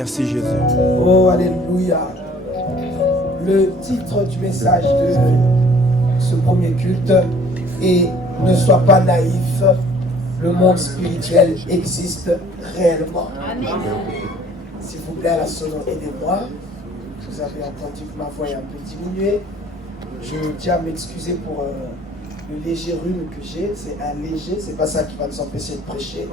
Merci Jésus. Oh, alléluia. Le titre du message de ce premier culte est « Ne sois pas naïf, le monde spirituel existe réellement ». S'il vous plaît, à la sonore, aidez-moi. Vous avez entendu que ma voix est un peu diminuée. Je tiens à m'excuser pour le léger rhume que j'ai. C'est un léger, c'est pas ça qui va nous empêcher de prêcher.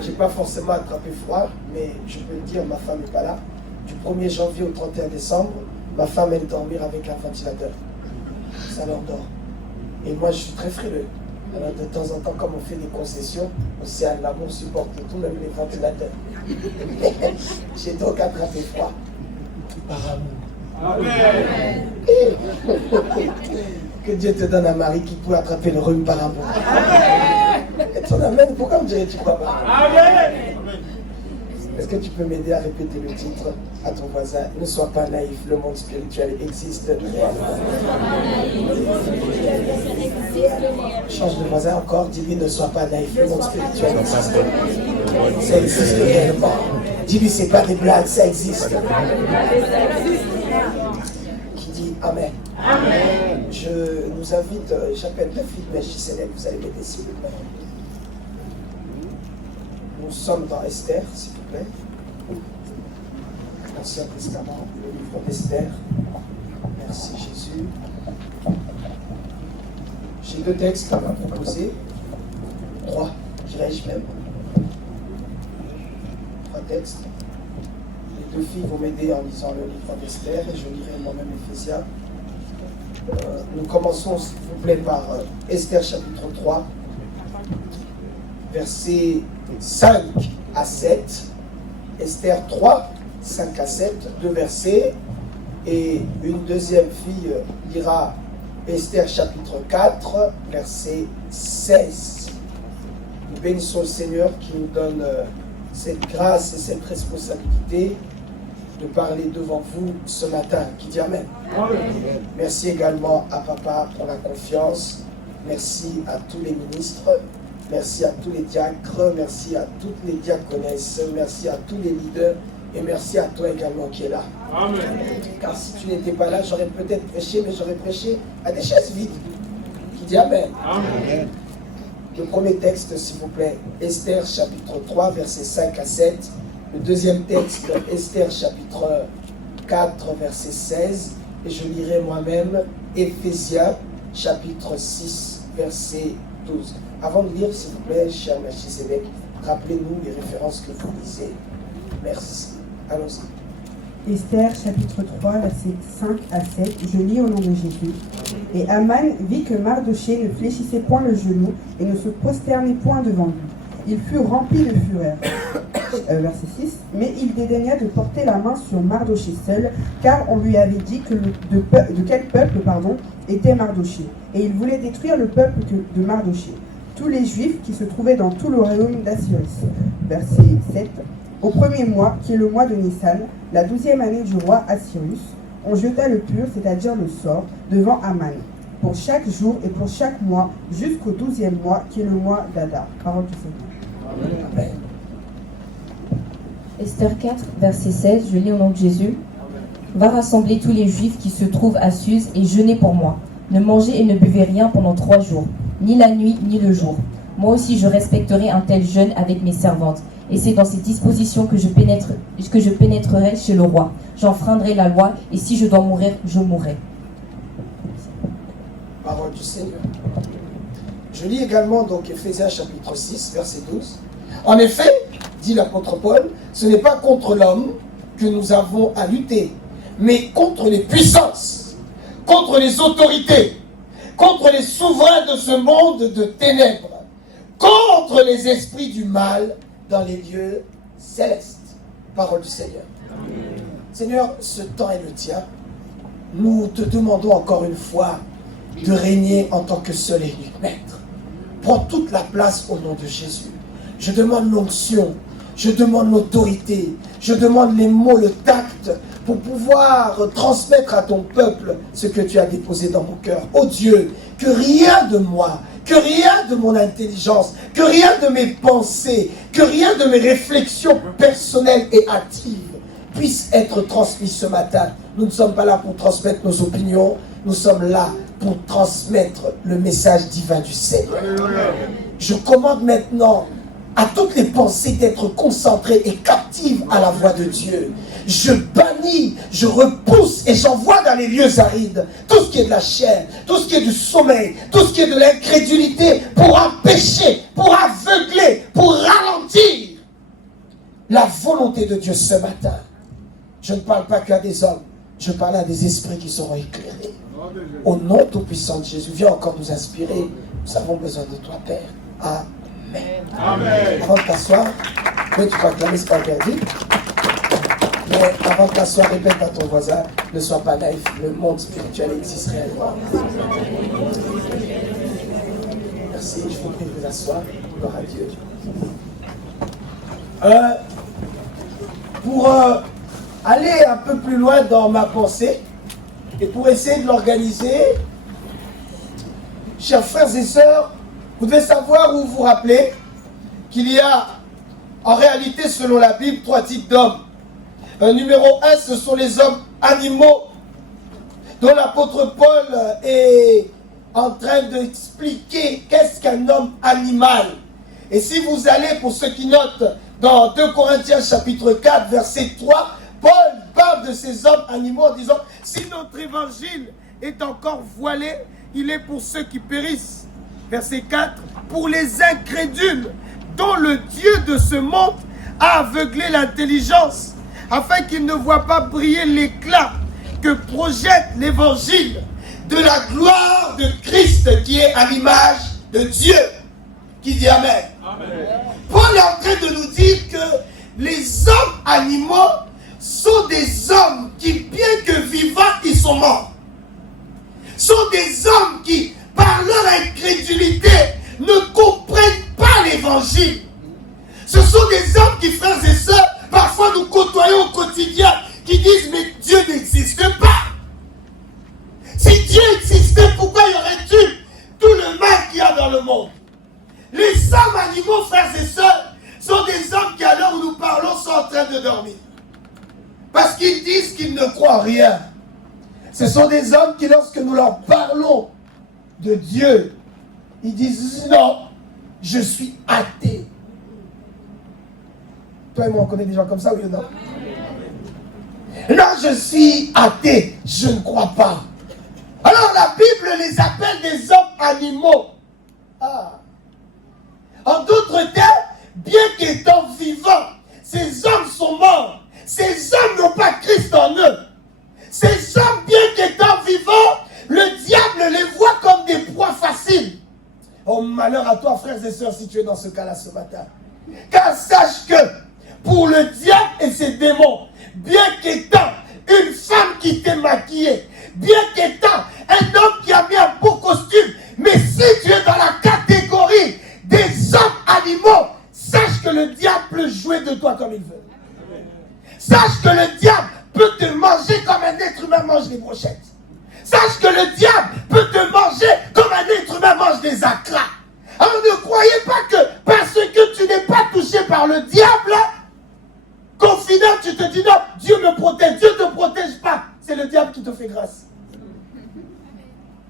J'ai pas forcément attrapé froid, mais je peux le dire, ma femme n'est pas là. Du 1er janvier au 31 décembre, ma femme aime dormir avec un ventilateur. Ça l'endort. Et moi, je suis très frileux. Alors, de temps en temps, comme on fait des concessions, Océane L'amour supporte tout, même les ventilateurs. J'ai donc attrapé froid. Par amour. Amen. Que Dieu te donne un mari qui peut attraper le rhume par amour. Amen. Et ton amen, pourquoi me dirais-tu crois pas? Amen. Est-ce que tu peux m'aider à répéter le titre à ton voisin? Ne sois pas naïf, le monde spirituel existe réellement. Change de voisin encore, dis-lui ne sois pas naïf, le monde spirituel existe. Ça existe réellement. Dis-lui c'est pas des blagues, ça existe. Qui dit Amen. Amen. Je nous invite, j'appelle la fille de Melchisedec, vous allez m'aider s'il vous plaît. Nous sommes dans Esther, s'il vous plaît. L'Ancien Testament, le livre d'Esther. Merci Jésus. J'ai 2 textes à vous proposer. 3, dirais-je même. 3 textes. Les 2 filles vont m'aider en lisant le livre d'Esther et je lirai moi-même Éphésiens. Nous commençons, s'il vous plaît, par Esther chapitre 3, versets 5 à 7. Esther 3, 5 à 7, 2 versets. Et une deuxième fille lira Esther chapitre 4, verset 16. Nous bénissons le Seigneur qui nous donne cette grâce et cette responsabilité de parler devant vous ce matin. Qui dit Amen. Amen. Merci également à Papa pour la confiance. Merci à tous les ministres. Merci à tous les diacres. Merci à toutes les diaconesses. Merci à tous les leaders. Et merci à toi également qui est là. Amen. Car si tu n'étais pas là, j'aurais peut-être prêché, mais j'aurais prêché à des chaises vides. Qui dit Amen. Amen. Le premier texte, s'il vous plaît, Esther chapitre 3, versets 5 à 7. Le deuxième texte, Esther chapitre 4, verset 16. Et je lirai moi-même Éphésiens chapitre 6, verset 12. Avant de lire, s'il vous plaît, cher Melchisedec, rappelez-nous les références que vous lisez. Merci. Allons-y. Esther chapitre 3, versets 5 à 7. Je lis au nom de Jésus. Et Aman vit que Mardochée ne fléchissait point le genou et ne se prosternait point devant lui. Il fut rempli de fureur. Verset 6. Mais il dédaigna de porter la main sur Mardochée seul, car on lui avait dit que de quel peuple était Mardochée. Et il voulait détruire le peuple de Mardochée, tous les Juifs qui se trouvaient dans tout le royaume d'Assyrus. Verset 7. Au premier mois, qui est le mois de Nissan, la 12e année du roi Assyrus, on jeta le pur, c'est-à-dire le sort, devant Aman, pour chaque jour et pour chaque mois, jusqu'au 12e mois, qui est le mois d'Adar. Parole du Seigneur. Amen. Esther 4, verset 16, je lis au nom de Jésus. Va rassembler tous les Juifs qui se trouvent à Suse et jeûnez pour moi. Ne mangez et ne buvez rien pendant 3 jours, ni la nuit, ni le jour. Moi aussi je respecterai un tel jeûne avec mes servantes. Et c'est dans ces dispositions que je pénétrerai chez le roi. J'enfreindrai la loi, et si je dois mourir, je mourrai. Parole du Seigneur. Je lis également donc Éphésiens chapitre 6, verset 12. En effet, dit l'apôtre Paul, ce n'est pas contre l'homme que nous avons à lutter, mais contre les puissances, contre les autorités, contre les souverains de ce monde de ténèbres, contre les esprits du mal dans les lieux célestes. Parole du Seigneur. Amen. Seigneur, ce temps est le tien. Nous te demandons encore une fois de régner en tant que seul et unique maître. Prends toute la place au nom de Jésus. Je demande l'onction, je demande l'autorité, je demande les mots, le tact, pour pouvoir transmettre à ton peuple ce que tu as déposé dans mon cœur. Oh Dieu, que rien de moi, que rien de mon intelligence, que rien de mes pensées, que rien de mes réflexions personnelles et actives puisse être transmis ce matin. Nous ne sommes pas là pour transmettre nos opinions, nous sommes là pour transmettre le message divin du Seigneur. Je commande maintenant à toutes les pensées d'être concentrées et captives à la voix de Dieu. Je bannis, je repousse et j'envoie dans les lieux arides tout ce qui est de la chair, tout ce qui est du sommeil, tout ce qui est de l'incrédulité pour empêcher, pour aveugler, pour ralentir la volonté de Dieu ce matin. Je ne parle pas qu'à des hommes, je parle à des esprits qui seront éclairés. Au nom tout-puissant de Jésus, viens encore nous inspirer. Nous avons besoin de toi, Père. Amen. Amen. Avant de t'asseoir, mais tu peux acclamer, c'est pas interdit. Mais avant de t'asseoir, répète à ton voisin, ne sois pas naïf, le monde spirituel existe réellement. Merci, je vous prie de vous asseoir. Gloire à Dieu. Pour aller un peu plus loin dans ma pensée, et pour essayer de l'organiser, chers frères et sœurs, vous devez savoir ou vous rappeler qu'il y a en réalité, selon la Bible, 3 types d'hommes. Numéro 1, ce sont les hommes animaux, dont l'apôtre Paul est en train d'expliquer qu'est-ce qu'un homme animal. Et si vous allez, pour ceux qui notent, dans 2 Corinthiens chapitre 4, verset 3, Paul parle de ces hommes animaux en disant, si notre évangile est encore voilé, il est pour ceux qui périssent. Verset 4, pour les incrédules, dont le Dieu de ce monde a aveuglé l'intelligence, afin qu'ils ne voient pas briller l'éclat que projette l'évangile de la gloire de Christ qui est à l'image de Dieu. Qui dit Amen. Amen. Paul est en train de nous dire que les hommes animaux sont des hommes qui, bien que vivants, ils sont morts. Sont des hommes qui, par leur incrédulité, ne comprennent pas l'évangile. Ce sont des hommes qui, frères et sœurs, parfois nous côtoyons au quotidien, qui disent, mais Dieu n'existe pas. Si Dieu existait, pourquoi y aurait-il tout le mal qu'il y a dans le monde? Les hommes animaux, frères et sœurs, sont des hommes qui, à l'heure où nous parlons, sont en train de dormir. Parce qu'ils disent qu'ils ne croient rien. Ce sont des hommes qui, lorsque nous leur parlons de Dieu, ils disent, non, je suis athée. Toi et moi, on connaît des gens comme ça, oui ou non? Non, je suis athée, je ne crois pas. Alors la Bible les appelle des hommes animaux. Ah. En d'autres termes, bien qu'étant vivants, ces hommes sont morts. Ces hommes n'ont pas Christ en eux. Ces hommes, bien qu'étant vivants, le diable les voit comme des proies faciles. Oh, malheur à toi, frères et sœurs, si tu es dans ce cas-là ce matin. Car sache que pour le diable et ses démons, bien qu'étant une femme qui t'est maquillée, bien qu'étant un homme qui a mis un beau costume, mais si tu es dans la catégorie des hommes animaux, sache que le diable peut jouer de toi comme il veut. Sache que le diable peut te manger comme un être humain mange des brochettes. Sache que le diable peut te manger comme un être humain mange des acras. Alors ne croyez pas que parce que tu n'es pas touché par le diable, qu'au final tu te dis non, Dieu me protège. Dieu ne te protège pas. C'est le diable qui te fait grâce.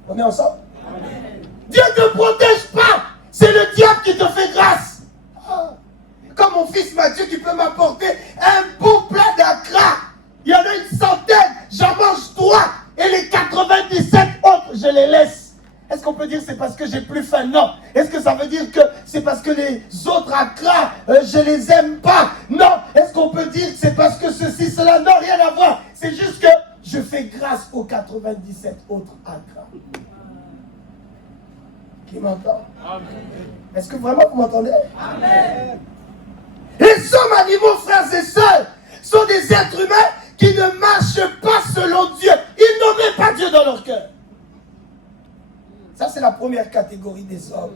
On est ensemble? Amen. Dieu ne te protège pas. C'est le diable qui te fait grâce. Ah. Comme mon fils Mathieu qui peut m'apporter un beau plat d'acra. Il y en a une centaine. J'en mange 3. Et les 97 autres, je les laisse. Est-ce qu'on peut dire c'est parce que j'ai plus faim? Non. Est-ce que ça veut dire que c'est parce que les autres acras, je les aime pas? Non. Est-ce qu'on peut dire que c'est parce que ceci, cela? Non, rien à voir. C'est juste que je fais grâce aux 97 autres acras. Qui m'entend? Est-ce que vraiment vous m'entendez? Amen. Les hommes animaux, frères et sœurs, sont des êtres humains qui ne marchent pas selon Dieu. Ils n'ont même pas Dieu dans leur cœur. Ça, c'est la première catégorie des hommes.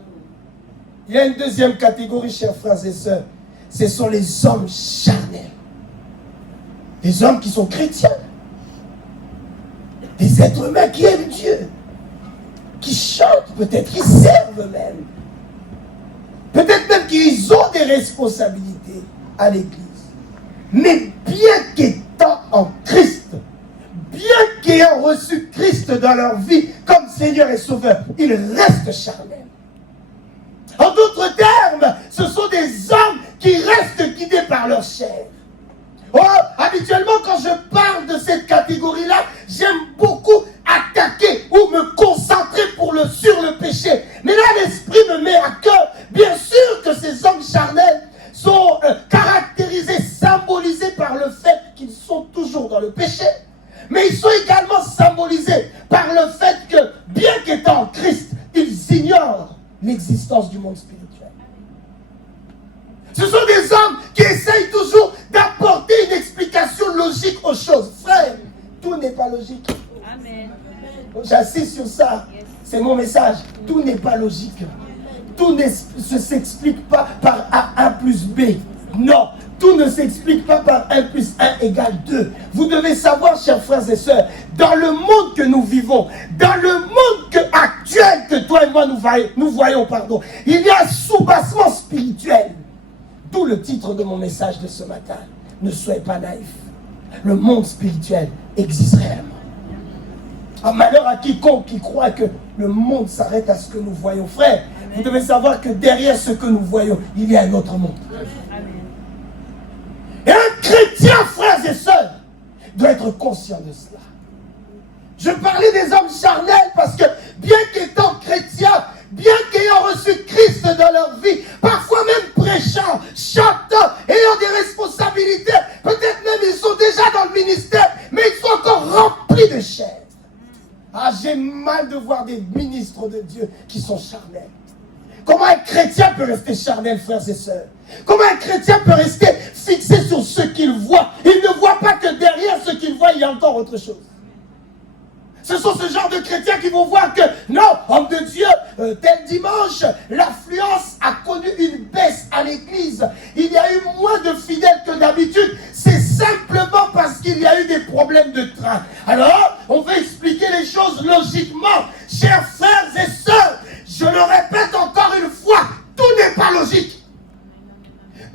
Il y a une deuxième catégorie, chers frères et sœurs. Ce sont les hommes charnels. Des hommes qui sont chrétiens. Des êtres humains qui aiment Dieu. Qui chantent peut-être qu'ils servent même. Peut-être même qu'ils ont des responsabilités à l'église. Mais bien qu'étant en Christ, bien qu'ayant reçu Christ dans leur vie comme Seigneur et Sauveur, ils restent charnels. En d'autres termes, ce sont des hommes qui restent guidés par leur chair. Oh, habituellement, quand je parle de cette catégorie-là, j'aime beaucoup attaquer ou me concentrer sur le péché. Mais là, l'Esprit me met à cœur, bien sûr que ces hommes charnels sont caractérisés, symbolisés par le fait qu'ils sont toujours dans le péché. Mais ils sont également symbolisés par le fait que, bien qu'étant en Christ, ils ignorent l'existence du monde spirituel. Ce sont des hommes qui essayent toujours d'apporter une explication logique aux choses. Frère, tout n'est pas logique. Amen. J'insiste sur ça. C'est mon message. Tout n'est pas logique. Tout ne s'explique pas par A1 plus B. Non. Tout ne s'explique pas par 1 plus 1 égale 2. Vous devez savoir, chers frères et sœurs, dans le monde que nous vivons, dans le monde actuel que toi et moi nous voyons, il y a un soubassement spirituel. D'où le titre de mon message de ce matin. Ne soyez pas naïfs. Le monde spirituel existe réellement. En malheur à quiconque qui croit que le monde s'arrête à ce que nous voyons. Frère, vous devez savoir que derrière ce que nous voyons, il y a un autre monde. Et un chrétien, frères et sœurs, doit être conscient de cela. Je parlais des hommes charnels parce que, bien qu'étant chrétiens, bien qu'ayant reçu Christ dans leur vie, parfois même prêchant, chantant, ayant des responsabilités, peut-être même ils sont déjà dans le ministère, mais ils sont encore remplis de chair. Ah, j'ai mal de voir des ministres de Dieu qui sont charnels. Comment un chrétien peut rester charnel, frères et sœurs? Comment un chrétien peut rester fixé sur ce qu'il voit? Il ne voit pas que derrière ce qu'il voit, il y a encore autre chose. Ce sont ce genre de chrétiens qui vont voir que, non, homme de Dieu, tel dimanche, l'affluence a connu une baisse à l'église. Il y a eu moins de fidèles que d'habitude. C'est simplement parce qu'il y a eu des problèmes de train. Alors, on veut expliquer les choses logiquement. Chers frères et sœurs, je le répète encore une fois, tout n'est pas logique.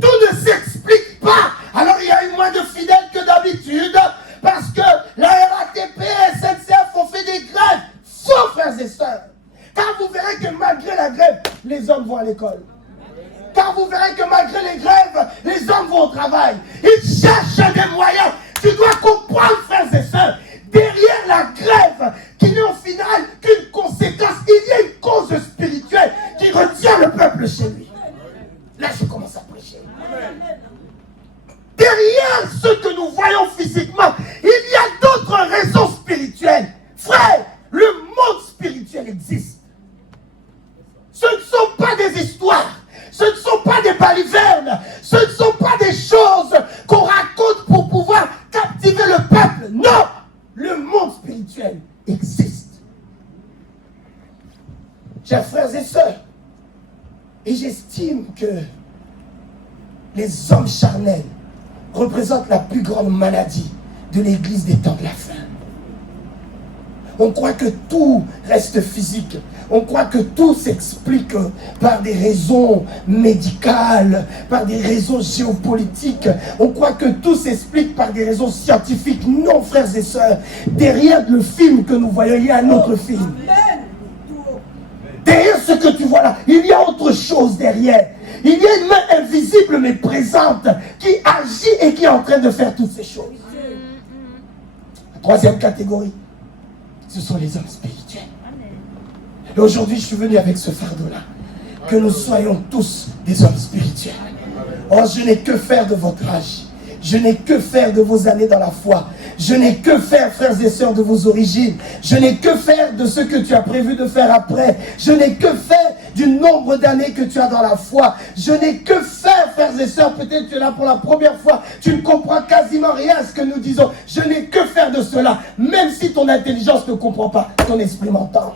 Tout ne s'explique pas. Alors, il y a eu moins de fidèles que d'habitude. Parce que la RATP et SNCF ont fait des grèves. Faux, frères et sœurs. Car vous verrez que malgré la grève, les hommes vont à l'école. Car vous verrez que malgré les grèves, les hommes vont au travail. Ils cherchent des moyens. Tu dois comprendre, frères et sœurs, derrière la grève, qui n'est au final qu'une conséquence, il y a une cause spirituelle qui retient le peuple chez lui. Là, je commence à prêcher. Derrière ce que nous voyons physiquement, il y a d'autres raisons spirituelles. Frère, le monde spirituel existe. Ce ne sont pas des histoires. Ce ne sont pas des balivernes. Ce ne sont pas des choses qu'on raconte pour pouvoir captiver le peuple. Non, le monde spirituel existe. Chers frères et sœurs, et j'estime que les hommes charnels représente la plus grande maladie de l'église des temps de la fin. On croit que tout reste physique. On croit que tout s'explique par des raisons médicales, par des raisons géopolitiques. On croit que tout s'explique par des raisons scientifiques. Non, frères et sœurs, derrière le film que nous voyons, il y a un autre film. Derrière ce que tu vois là, il y a autre chose derrière. Il y a une main invisible mais présente qui agit et qui est en train de faire toutes ces choses. La troisième catégorie, ce sont les hommes spirituels. Et aujourd'hui, je suis venu avec ce fardeau-là. Que nous soyons tous des hommes spirituels. Oh, je n'ai que faire de votre âge. Je n'ai que faire de vos années dans la foi. Je n'ai que faire, frères et sœurs, de vos origines. Je n'ai que faire de ce que tu as prévu de faire après. Je n'ai que faire du nombre d'années que tu as dans la foi. Je n'ai que faire, frères et sœurs, peut-être tu es là pour la première fois, tu ne comprends quasiment rien à ce que nous disons. Je n'ai que faire de cela. Même si ton intelligence ne comprend pas, ton esprit m'entend.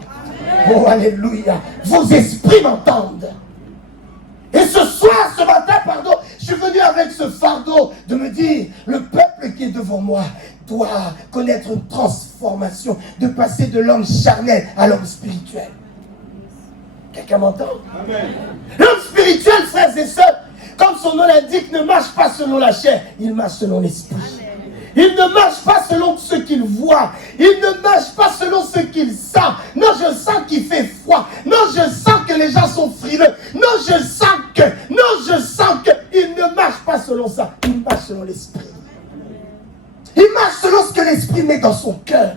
Oh, alléluia. Vos esprits m'entendent. Et ce soir, ce matin, je suis venu avec ce fardeau de me dire, le peuple qui est devant moi doit connaître une transformation, de passer de l'homme charnel à l'homme spirituel. Quelqu'un m'entend? L'homme spirituel, frères et sœurs, comme son nom l'indique, ne marche pas selon la chair, il marche selon l'esprit. Il ne marche pas selon ce qu'il voit. Il ne marche pas selon ce qu'il sent. Non, je sens qu'il fait froid. Non, je sens que les gens sont frileux. Non, je sens que. Il ne marche pas selon ça. Il marche selon l'esprit. Il marche selon ce que l'esprit met dans son cœur.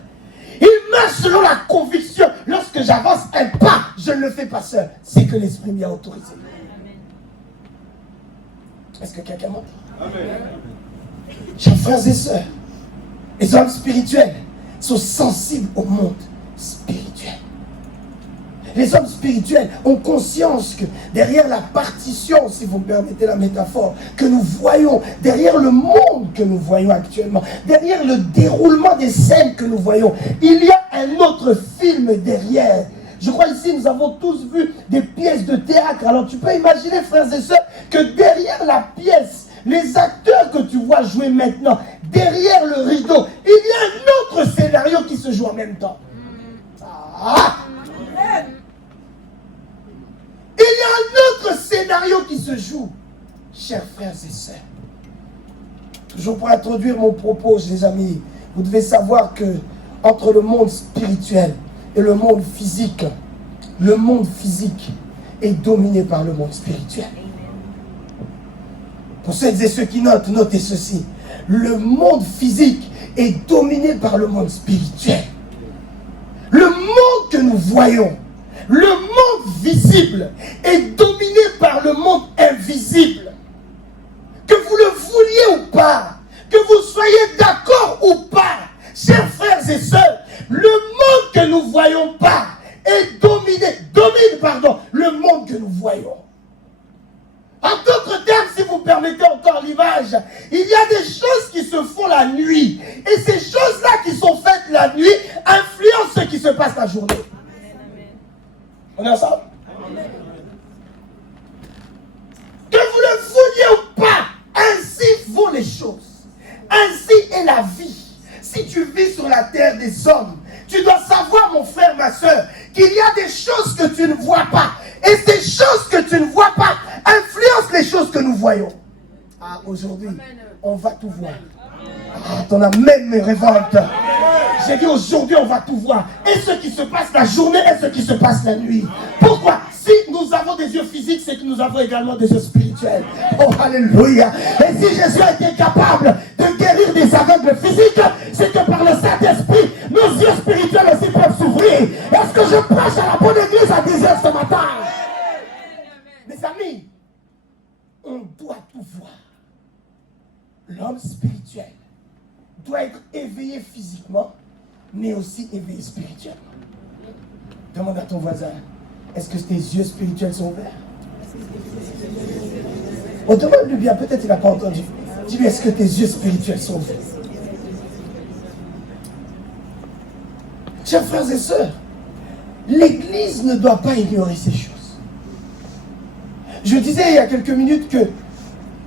Il marche selon la conviction. Lorsque j'avance un pas, je ne le fais pas seul. C'est que l'esprit m'y a autorisé. Est-ce que quelqu'un m'entend? Chers frères et sœurs, les hommes spirituels sont sensibles au monde spirituel. Les hommes spirituels ont conscience que derrière la partition, si vous me permettez la métaphore, que nous voyons, derrière le monde que nous voyons actuellement, derrière le déroulement des scènes que nous voyons, il y a un autre film derrière. Je crois ici, nous avons tous vu des pièces de théâtre. Alors tu peux imaginer, frères et sœurs, que derrière la pièce, les acteurs que tu vois jouer maintenant, derrière le rideau, il y a un autre scénario qui se joue en même temps. Il y a un autre scénario qui se joue. Chers frères et sœurs, toujours pour introduire mon propos, les amis, vous devez savoir que entre le monde spirituel et le monde physique est dominé par le monde spirituel. Pour celles et ceux qui notent, notez ceci. Le monde physique est dominé par le monde spirituel. Le monde que nous voyons, le monde visible, est dominé par le monde invisible. Que vous le vouliez ou pas, que vous soyez d'accord ou pas, chers frères et sœurs, le monde que nous ne voyons pas domine le monde que nous voyons. En d'autres termes, si vous permettez encore l'image, il y a des choses qui se font la nuit. Et ces choses-là qui sont faites la nuit influencent ce qui se passe la journée. On est ensemble? Que vous le vouliez ou pas, ainsi vont les choses. Ainsi est la vie. Si tu vis sur la terre des hommes, tu dois savoir, mon frère, ma soeur, qu'il y a des choses que tu ne vois pas. Et ces choses que tu ne vois pas influencent les choses que nous voyons. Ah, aujourd'hui, on va tout voir. Ah, ton amen me révolte. J'ai dit aujourd'hui, on va tout voir. Et ce qui se passe la journée et ce qui se passe la nuit. Pourquoi? Si nous avons des yeux physiques, c'est que nous avons également des yeux spirituels. Oh, alléluia. Et si Jésus a été capable de guérir des aveugles physiques, c'est que par le Saint-Esprit, nos yeux spirituels aussi peuvent s'ouvrir. Est-ce que je prêche à la bonne église à 10h ce matin? Mes amis, on doit tout voir. L'homme spirituel doit être éveillé physiquement, mais aussi éveillé spirituellement. Demande à ton voisin, est-ce que tes yeux spirituels sont ouverts? On demande-lui bien, peut-être il n'a pas entendu. Dis-lui, est-ce que tes yeux spirituels sont ouverts? Chers frères et sœurs, l'Église ne doit pas ignorer ces choses. Je disais il y a quelques minutes que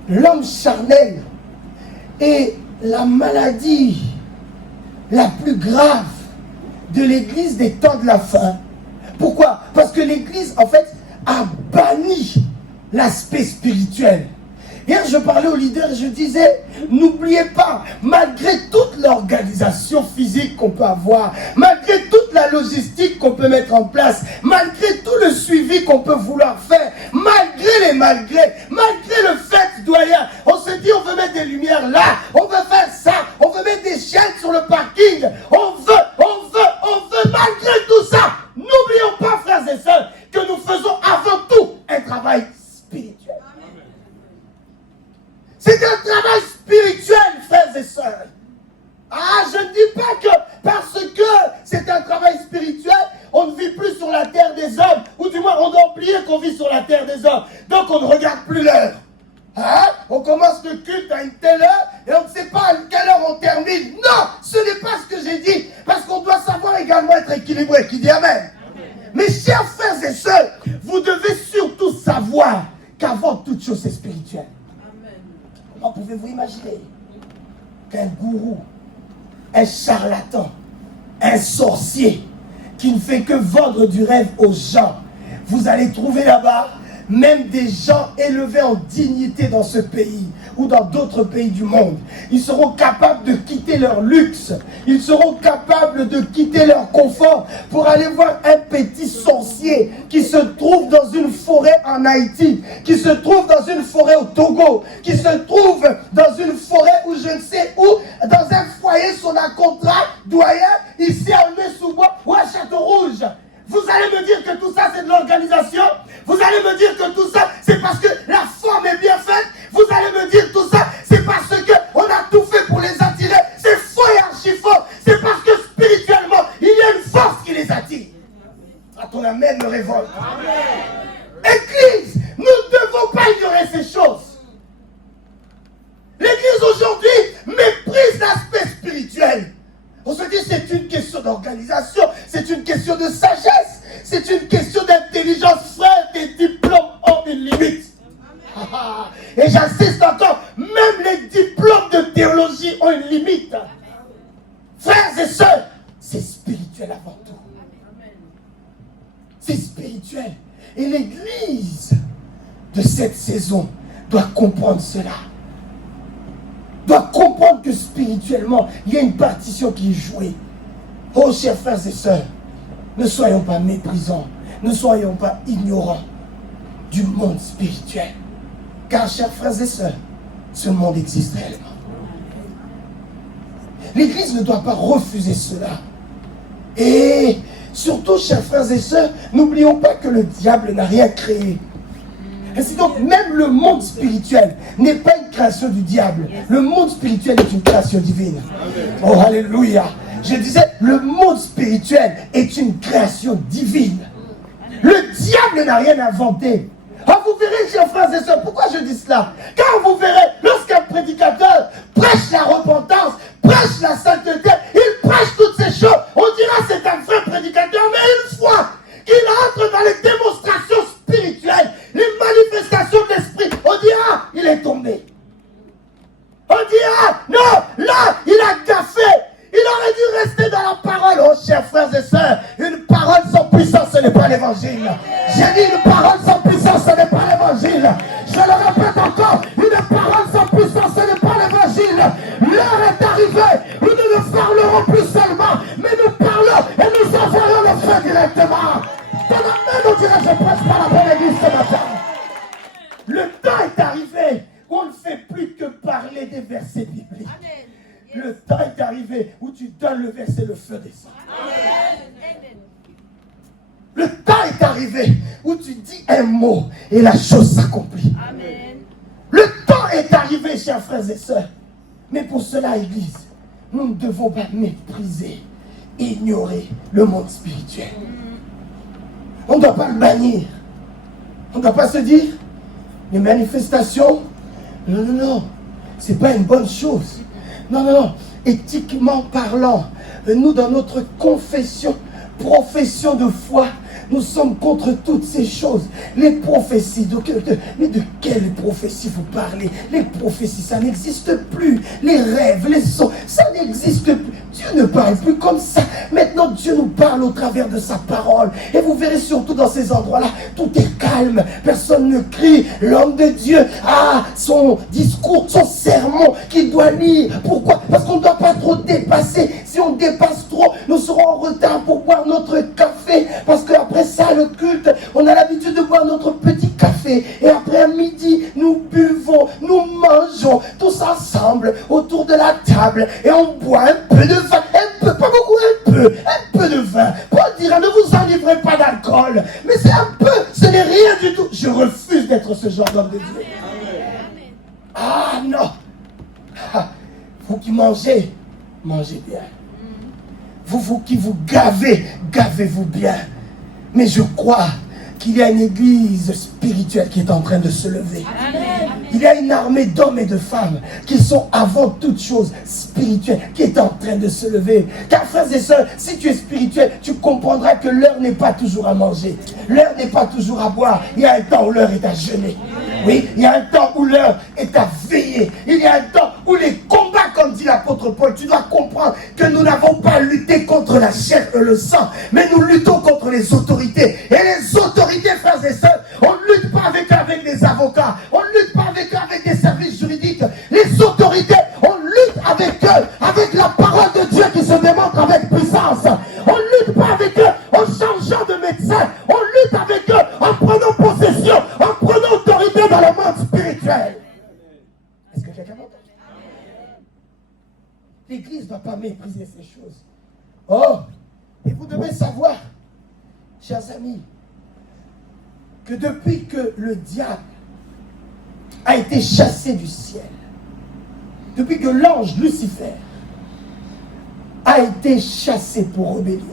l'homme charnel est la maladie la plus grave de l'Église des temps de la fin. Pourquoi? Parce que l'Église, en fait, a banni l'aspect spirituel. Hier, je parlais aux leaders et je disais, n'oubliez pas, malgré toute l'organisation physique qu'on peut avoir, malgré toute la logistique qu'on peut mettre en place, malgré tout le suivi qu'on peut vouloir faire, malgré le fait, doyen, on se dit, on veut mettre des lumières là, on veut faire ça, on veut mettre des chaînes sur le parking, on veut, malgré tout ça, n'oublions pas, frères et sœurs, que nous faisons avant tout un travail spirituel. C'est un travail spirituel, frères et sœurs. Ah, je ne dis pas que parce que c'est un travail spirituel, on ne vit plus sur la terre des hommes, ou du moins on doit oublier qu'on vit sur la terre des hommes. Donc on ne regarde plus l'heure. Hein? On commence le culte à une telle heure et on ne sait pas à quelle heure on termine. Non, ce n'est pas ce que j'ai dit, parce qu'on doit savoir également être équilibré. Qui dit amen? Mes chers frères et sœurs, vous devez surtout savoir qu'avant toute chose c'est spirituel. Comment pouvez-vous imaginer qu'un gourou, un charlatan, un sorcier qui ne fait que vendre du rêve aux gens vous allez trouver là-bas même des gens élevés en dignité dans ce pays ou dans d'autres pays du monde. Ils seront capables de quitter leur luxe. Ils seront capables de quitter leur confort pour aller voir un petit sorcier qui se trouve dans une forêt en Haïti, qui se trouve dans une forêt au Togo, qui se trouve dans une forêt où je ne sais où, dans un foyer sur un contrat doyen, ici à Aulnay-sous-Bois ou à Château-Rouge. Vous allez me dire que tout ça c'est de l'organisation? Vous allez me dire que tout ça c'est parce que la forme est bien faite? Vous allez me dire tout ça c'est parce qu'on a tout fait pour les attirer? C'est faux et archi-faux. C'est parce que spirituellement il y a une force qui les attire. À ton amen me révolte. Église, nous ne devons pas ignorer ces choses. L'église aujourd'hui méprise l'aspect spirituel. On se dit c'est une question d'organisation, c'est une question de sagesse, c'est une question d'intelligence. Frère, tes diplômes ont une limite. Et j'insiste encore, même les diplômes de théologie ont une limite. Frères et sœurs, c'est spirituel avant tout. C'est spirituel. Et l'église de cette saison doit comprendre cela. Doit comprendre que spirituellement, il y a une partition qui est jouée. Oh, chers frères et sœurs, ne soyons pas méprisants, ne soyons pas ignorants du monde spirituel. Car, chers frères et sœurs, ce monde existe réellement. L'Église ne doit pas refuser cela. Et surtout, chers frères et sœurs, n'oublions pas que le diable n'a rien créé. Ainsi donc, même le monde spirituel n'est pas une création du diable. Le monde spirituel est une création divine. Oh, alléluia. Je disais, le monde spirituel est une création divine. Le diable n'a rien inventé. Ah, vous verrez, chers frères et sœurs, pourquoi je dis cela? Car vous verrez, lorsqu'un prédicateur prêche la repentance, prêche la sainteté, il prêche toutes ces choses, on dira c'est un vrai prédicateur, mais une fois qu'il entre dans les démonstrations spirituelles, les manifestations de l'esprit, on dira il est tombé. On dira non, là il a gaffé. Il aurait dû rester dans la parole. Oh, chers frères et sœurs, une parole sans puissance, ce n'est pas l'évangile. J'ai dit une parole sans puissance, ce n'est pas l'évangile. Je le répète encore, une parole sans puissance, ce n'est pas l'évangile. L'heure est arrivée où nous ne parlerons plus seulement, mais nous parlons et nous envoyons le feu directement. Dans la main, on dirait je prêche par la bonne église ce matin. Le temps est arrivé où on ne fait plus que parler des versets bibliques. Amen. Le temps est arrivé où tu donnes le verset, le feu descend. Le temps est arrivé où tu dis un mot et la chose s'accomplit. Le temps est arrivé, chers frères et sœurs. Mais pour cela, Église, nous ne devons pas mépriser, ignorer le monde spirituel. On ne doit pas le bannir. On ne doit pas se dire, les manifestations, non, c'est pas une bonne chose. Non, éthiquement parlant, nous dans notre confession, profession de foi, nous sommes contre toutes ces choses. Les prophéties, mais de quelles prophéties vous parlez? Les prophéties, ça n'existe plus. Les rêves, les sons, ça n'existe plus. Dieu ne parle plus comme ça. Maintenant, Dieu nous parle au travers de sa parole. Et vous verrez surtout dans ces endroits-là, tout est calme. Personne ne crie. L'homme de Dieu a son discours, son sermon qu'il doit lire. Pourquoi? Parce qu'on ne doit pas trop dépasser. Si on dépasse trop, nous serons en retard pour boire notre café. Parce qu'après ça, le culte, on a l'habitude de boire notre petit café. Et après à midi, nous buvons, nous mangeons tous ensemble autour de la table. Et on boit un peu de vin, un peu, pas beaucoup, un peu de vin. Paul dira, ne vous enivrez pas d'alcool. Mais c'est un peu, ce n'est rien du tout. Je refuse d'être ce genre d'homme de Dieu. Ah non. Vous qui mangez, mangez bien. Vous qui vous gavez, gavez-vous bien. Mais je crois qu'il y a une église spirituelle qui est en train de se lever. Amen. Il y a une armée d'hommes et de femmes qui sont avant toute chose spirituelles, qui est en train de se lever. Car frères et sœurs, si tu es spirituel, tu comprendras que l'heure n'est pas toujours à manger. L'heure n'est pas toujours à boire. Il y a un temps où l'heure est à jeûner. Oui, il y a un temps où l'heure est à veiller. Il y a un temps où les combats, comme dit l'apôtre Paul, tu dois comprendre que nous n'avons pas lutté contre la chair et le sang, mais nous luttons contre les autorités. Et les autorités, médecins, on lutte avec eux en prenant possession, en prenant autorité dans le monde spirituel. Est-ce que quelqu'un m'entend? L'Église ne doit pas mépriser ces choses. Oh, et vous devez savoir, chers amis, que depuis que le diable a été chassé du ciel, depuis que l'ange Lucifer a été chassé pour rébellion,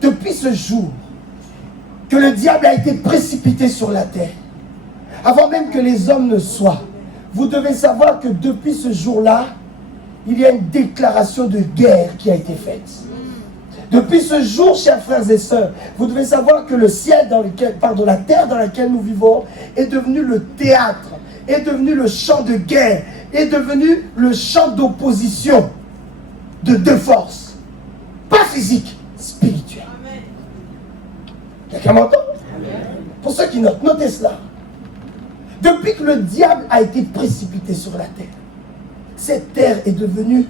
depuis ce jour que le diable a été précipité sur la terre, avant même que les hommes ne soient, vous devez savoir que depuis ce jour-là, il y a une déclaration de guerre qui a été faite. Depuis ce jour, chers frères et sœurs, vous devez savoir que le ciel dans lequel, pardon, la terre dans laquelle nous vivons est devenue le théâtre, est devenue le champ de guerre, est devenu le champ d'opposition de deux forces. Pas physique, spirituelle. Quelqu'un m'entend? Pour ceux qui notent, notez cela. Depuis que le diable a été précipité sur la terre, cette terre est devenue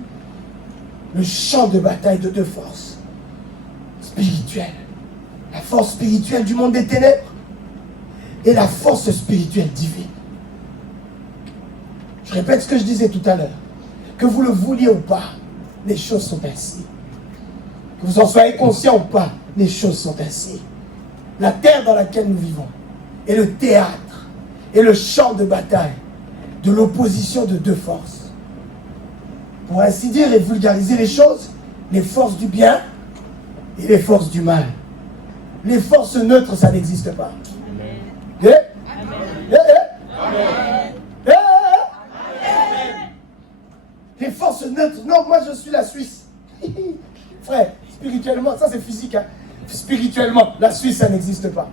le champ de bataille de deux forces spirituelles. La force spirituelle du monde des ténèbres et la force spirituelle divine. Je répète ce que je disais tout à l'heure. Que vous le vouliez ou pas, les choses sont ainsi. Que vous en soyez conscient ou pas, les choses sont ainsi. La terre dans laquelle nous vivons est le théâtre et le champ de bataille de l'opposition de deux forces. Pour ainsi dire et vulgariser les choses, les forces du bien et les forces du mal. Les forces neutres, ça n'existe pas. Amen. Les forces neutres, non, moi je suis la Suisse. Frère, spirituellement, ça c'est physique. Hein. Spirituellement, la Suisse, ça n'existe pas.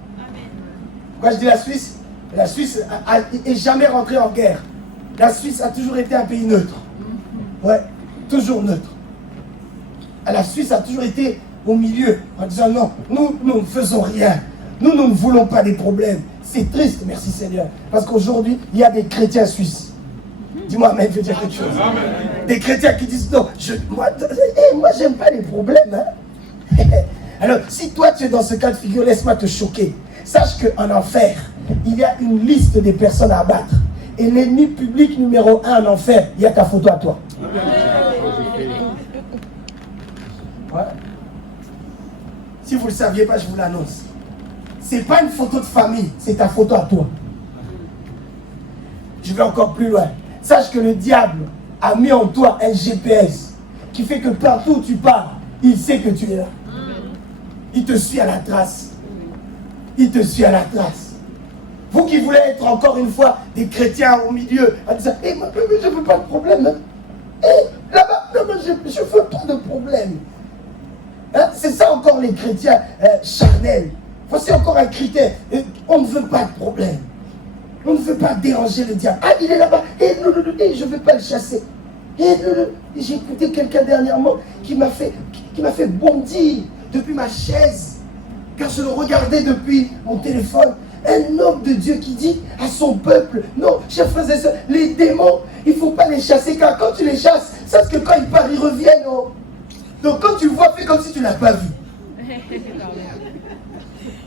Pourquoi je dis la Suisse? La Suisse n'est jamais rentrée en guerre. La Suisse a toujours été un pays neutre. Ouais, toujours neutre. La Suisse a toujours été au milieu, en disant non, nous ne faisons rien. Nous ne voulons pas des problèmes. C'est triste, merci Seigneur. Parce qu'aujourd'hui, il y a des chrétiens suisses. Dis-moi, amen, je veux dire quelque chose. Des chrétiens qui disent non, moi j'aime pas les problèmes. Hein. Alors, si toi tu es dans ce cas de figure, laisse-moi te choquer. Sache qu'en enfer, il y a une liste des personnes à abattre. Et l'ennemi public numéro 1 en enfer, il y a ta photo à toi. Ouais. Si vous ne le saviez pas, je vous l'annonce. C'est pas une photo de famille, c'est ta photo à toi. Je vais encore plus loin. Sache que le diable a mis en toi un GPS qui fait que partout où tu pars, il sait que tu es là. Il te suit à la trace. Il te suit à la trace. Vous qui voulez être encore une fois des chrétiens au milieu, en disant je ne veux pas de problème. Hein. Là-bas, je ne veux pas de problème. Hein? C'est ça encore les chrétiens charnels. Voici encore un critère. On ne veut pas de problème. On ne veut pas déranger le diable. Ah, il est là-bas. Je ne veux pas le chasser. J'ai écouté quelqu'un dernièrement qui m'a fait bondir depuis ma chaise. Car je le regardais depuis mon téléphone. Un homme de Dieu qui dit à son peuple, non, chers frères et sœurs, les démons, il ne faut pas les chasser, car quand tu les chasses, sache que quand ils partent, ils reviennent. Oh. Donc quand tu le vois, fais comme si tu ne l'as pas vu.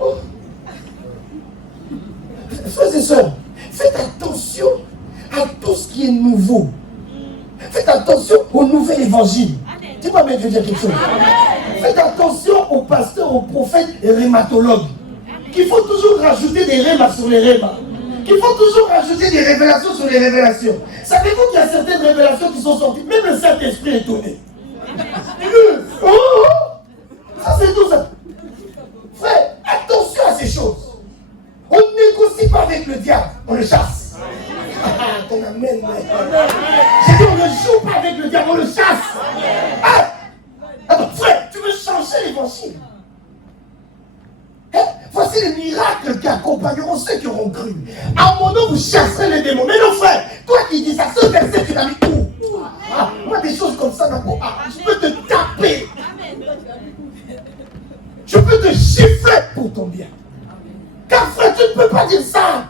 Oh. Frères et sœurs, faites attention à tout ce qui est nouveau. Faites attention au nouvel évangile. Dis-moi, mais je veux dire quelque chose. Faites attention aux pasteurs, aux prophètes et rhumatologues. Qu'il faut toujours rajouter des rémas sur les rémas. Qu'il faut toujours rajouter des révélations sur les révélations. Savez-vous qu'il y a certaines révélations qui sont sorties? Même le Saint-Esprit est étonné. Ça c'est tout ça. Frère, attention à ces choses. On ne négocie pas avec le diable, on le chasse. Ton amen. J'ai dit on ne joue pas avec le diable, on le chasse. Ah. Attends, frère, tu veux changer l'évangile? Voici les miracles qui accompagneront ceux qui auront cru. À mon nom, vous chasserez les démons. Mais non, frère, toi qui dis ça, ce verset, tu l'as mis où? Moi, des choses comme ça, je peux te taper. Je peux te chiffrer pour ton bien. Car frère, tu ne peux pas dire ça.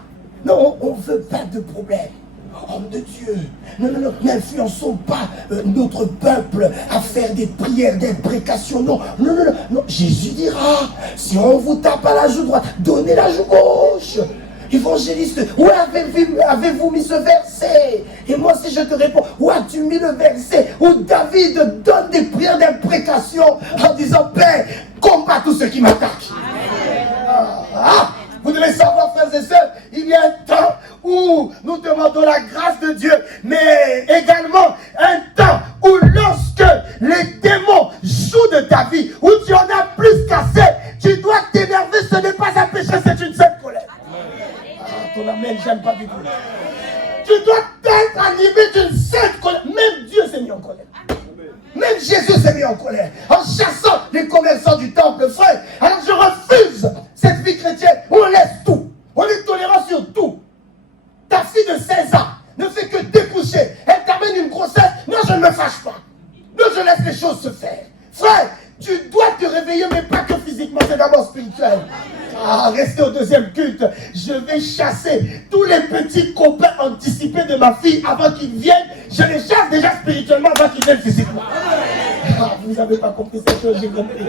Non, on ne veut pas de problème. Homme de Dieu, n'influençons pas notre peuple à faire des prières d'imprécation. Non. Jésus dira, si on vous tape à la joue droite, donnez la joue gauche. Évangéliste, où avez-vous mis ce verset? Et moi, si je te réponds, où as-tu mis le verset où David donne des prières d'imprécation en disant, Père, combat tous ceux qui m'attaquent? Vous devez savoir, frères et sœurs, il y a un temps où nous demandons la grâce de Dieu, mais également un temps où lorsque les démons jouent de ta vie, où tu en as plus qu'assez, tu dois t'énerver, ce n'est pas un péché, c'est une seule colère. Ton amen, j'aime pas du tout. Tu dois être animé d'une seule colère. Même Dieu s'est mis en colère. Même Jésus s'est mis en colère en chassant les commerçants du temple, frère. Alors je refuse cette vie chrétienne où on laisse tout. On est tolérant sur tout. Ta fille de 16 ans ne fait que découcher. Elle t'amène une grossesse. Non, je ne me fâche pas. Non, je laisse les choses se faire. Frère, tu dois te réveiller, mais pas que physiquement, c'est d'abord spirituel. Restez au deuxième culte. Je vais chasser tous les petits copains anticipés de ma fille avant qu'ils viennent. Je les chasse déjà spirituellement avant qu'ils viennent physiquement. Vous n'avez pas compris cette chose, j'ai compris.